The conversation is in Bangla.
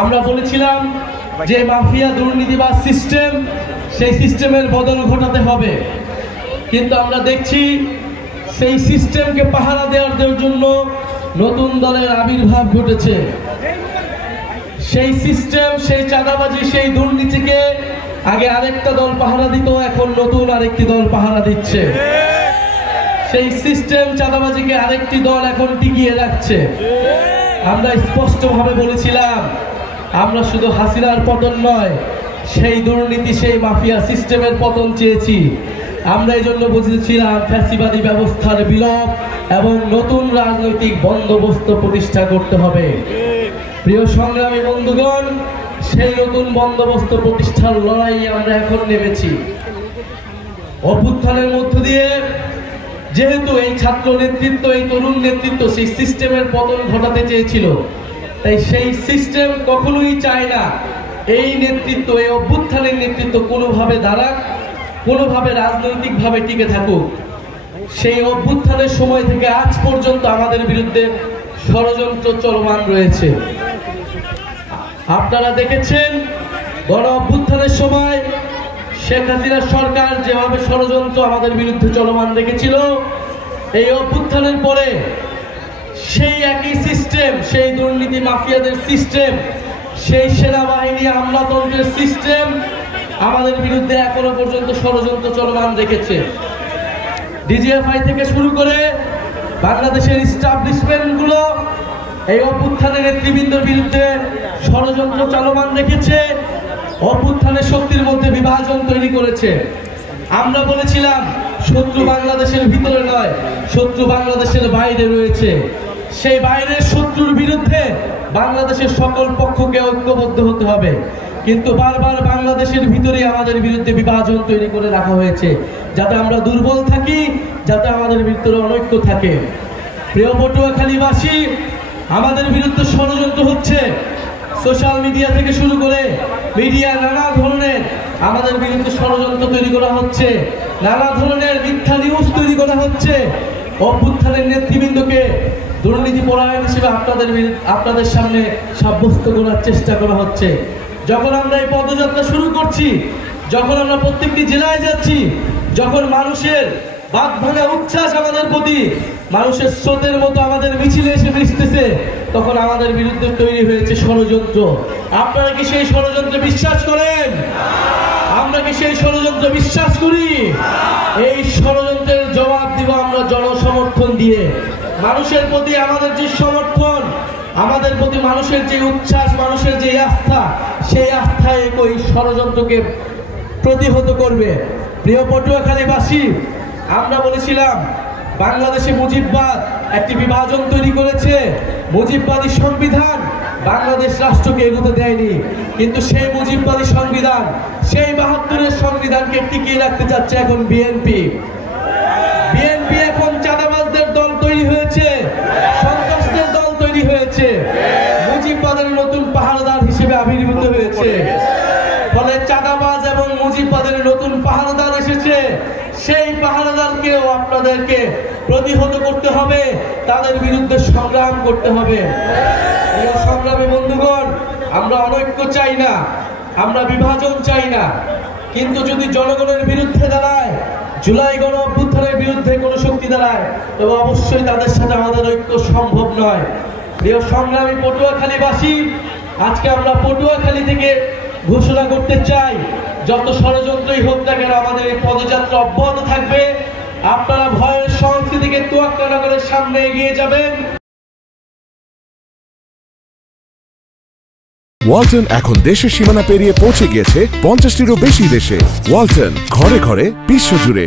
আমরা বলেছিলাম যে মাফিয়া দুর্নীতিবাজ সিস্টেম, সেই সিস্টেমের বদল ঘটাতে হবে, কিন্তু আমরা দেখছি সেই সিস্টেমকে পাহারা দেওয়ার জন্য নতুন দলের আবির্ভাব ঘটেছে। সেই সিস্টেম, সেই চাঁদাবাজি, সেই দুর্নীতিকে আগে আরেকটা দল পাহারা দিত, এখন নতুন আরেকটি দল পাহারা দিচ্ছে। সেই সিস্টেম চাঁদাবাজিকে আরেকটি দল এখন টিকিয়ে রাখছে। আমরা স্পষ্টভাবে বলেছিলাম আমরা শুধু হাসিনার পতন নয়, সেই দুর্নীতি, সেই মাফিয়া সিস্টেমের পতন চেয়েছি। আমরা এই জন্য বুঝেছিলাম ফ্যাসিবাদী ব্যবস্থার বিলোপ এবং নতুন রাজনৈতিক বন্দোবস্ত প্রতিষ্ঠা করতে হবে। প্রিয় সংগ্রামী বন্ধুগণ, সেই নতুন বন্দোবস্ত প্রতিষ্ঠার লড়াইয়ে আমরা এখন নেমেছি। অভ্যুত্থানের মধ্য দিয়ে যেহেতু এই ছাত্র নেতৃত্ব, এই তরুণ নেতৃত্ব সেই সিস্টেমের পতন ঘটাতে চেয়েছিল, তাই সেই সিস্টেম কখনোই চায় না এই নেতৃত্ব, এই অভ্যুত্থানের নেতৃত্ব কোনোভাবে দাঁড়াক, কোনোভাবে রাজনৈতিকভাবে টিকে থাকুক। সেই অভ্যুত্থানের সময় থেকে আজ পর্যন্ত আমাদের বিরুদ্ধে ষড়যন্ত্র চলমান রয়েছে। আপনারা দেখেছেন গণ অভ্যুত্থানের সময় শেখ হাসিনার সরকার যেভাবে ষড়যন্ত্র আমাদের বিরুদ্ধে চলমান রেখেছিল, এই অভ্যুত্থানের পরে সেই একই সিস্টেম, সেই দুর্নীতি মাফিয়াদের সিস্টেম, সেই সেনাবাহিনী আমলাতন্ত্রের সিস্টেম আমাদের বিরুদ্ধে এখনো পর্যন্ত ষড়যন্ত্র চলমান রেখেছে। ডিজিএফআই থেকে শুরু করে বাংলাদেশের এস্টাবলিশমেন্টগুলো এই অভ্যুত্থানের নেতৃবৃন্দের বিরুদ্ধে ষড়যন্ত্র চলমান রেখেছে, অভ্যুত্থানের শক্তির মধ্যে বিভাজন তৈরি করেছে। আমরা বলেছিলাম শত্রু বাংলাদেশের ভিতরে নয়, শত্রু বাংলাদেশের বাইরে রয়েছে। সেই বাইরের শত্রুর বিরুদ্ধে বাংলাদেশের সকল পক্ষকে ঐক্যবদ্ধ হতে হবে, কিন্তু বারবার বাংলাদেশের ভিতরেই আমাদের বিরুদ্ধে বিভাজন তৈরি করে রাখা হয়েছে, যাতে আমরা দুর্বল থাকি, যাতে আমাদের ভিতরে অনৈক্য থাকে। প্রিয় পটুয়াখালীবাসী, আমাদের বিরুদ্ধে ষড়যন্ত্র হচ্ছে। সোশ্যাল মিডিয়া থেকে শুরু করে মিডিয়া নানা ধরনের আমাদের বিরুদ্ধে ষড়যন্ত্র তৈরি করা হচ্ছে, নানা ধরনের মিথ্যা নিউজ তৈরি করা হচ্ছে। অভ্যুত্থানের নেতৃবৃন্দকে দুর্নীতি পরায়ণ হিসেবে আপনাদের সামনে সাব্যস্ত করার চেষ্টা করা হচ্ছে। যখন আমরা এই পদযাত্রা শুরু করছি, যখন আমরা প্রত্যেকটি জেলায় যাচ্ছি, যখন মানুষের বাদ ভাঙা উচ্ছ্বাস আমাদের প্রতি মানুষের স্রোতের মতো আমাদের মিছিলে এসে মিশতেছে, তখন আমাদের বিরুদ্ধে তৈরি হয়েছে ষড়যন্ত্র। আপনারা কি সেই ষড়যন্ত্রে বিশ্বাস করেন? আমরা কি সেই ষড়যন্ত্রে বিশ্বাস করি? এই ষড়যন্ত্রের জবাব দিব আমরা জনসমর্থন দিয়ে। মানুষের প্রতি আমাদের যে সমর্থন, আমাদের প্রতি মানুষের যে উচ্ছ্বাস, মানুষের যে আস্থা, সেই আস্থায় ওই ষড়যন্ত্রকে প্রতিহত করবে। প্রিয় পটুয়াখালীবাসী, আমরা বলেছিলাম বাংলাদেশে মুজিববাদ একটি বিভাজন তৈরি করেছে। মুজিববাদী সংবিধান বাংলাদেশ রাষ্ট্রকে এগোতে দেয়নি, কিন্তু সেই মুজিববাদী সংবিধান, সেই ৭২-এর সংবিধানকে টিকিয়ে রাখতে চাচ্ছে এখন বিএনপি। বিএনপি এখন চাঁদাবাজদের দল তৈরি হয়েছে, সন্ত্রাসদের দল তৈরি হয়েছে, মুজিববাদের নতুন পাহারাদার হিসেবে আবির্ভূত হয়েছে। ফলে চাঁদাবাজ এবং মুজিববাদের নতুন পাহারাদার এসেছে। সেই পাহারাদারকেও আপনাদেরকে প্রতিহত করতে হবে, তাদের বিরুদ্ধে সংগ্রাম করতে হবে। সংগ্রামী বন্ধুগণ, আমরা অনৈক্য চাই না, আমরা বিভাজন চাই না, কিন্তু যদি জনগণের বিরুদ্ধে দাঁড়ায়, জুলাই গণ অভ্যুত্থানের বিরুদ্ধে কোনো শক্তি দাঁড়ায়, তবে অবশ্যই তাদের সাথে আমাদের ঐক্য সম্ভব নয়। প্রিয় সংগ্রামী পটুয়াখালীবাসী, আজকে আমরা পটুয়াখালী থেকে ঘোষণা করতে চাই, যত ষড়যন্ত্রই হোক না কেন আমাদের এই পদযাত্রা অব্যাহত থাকবে। আপনারা ভয়ের সংস্কৃতিকে তোয়াক্কা না করে সামনে এগিয়ে যাবেন। ওয়ালটন এখন দেশের সীমানা পেরিয়ে পৌঁছে গিয়েছে ৫০টিরও বেশি দেশে। ওয়ালটন, ঘরে ঘরে, বিশ্বজুড়ে।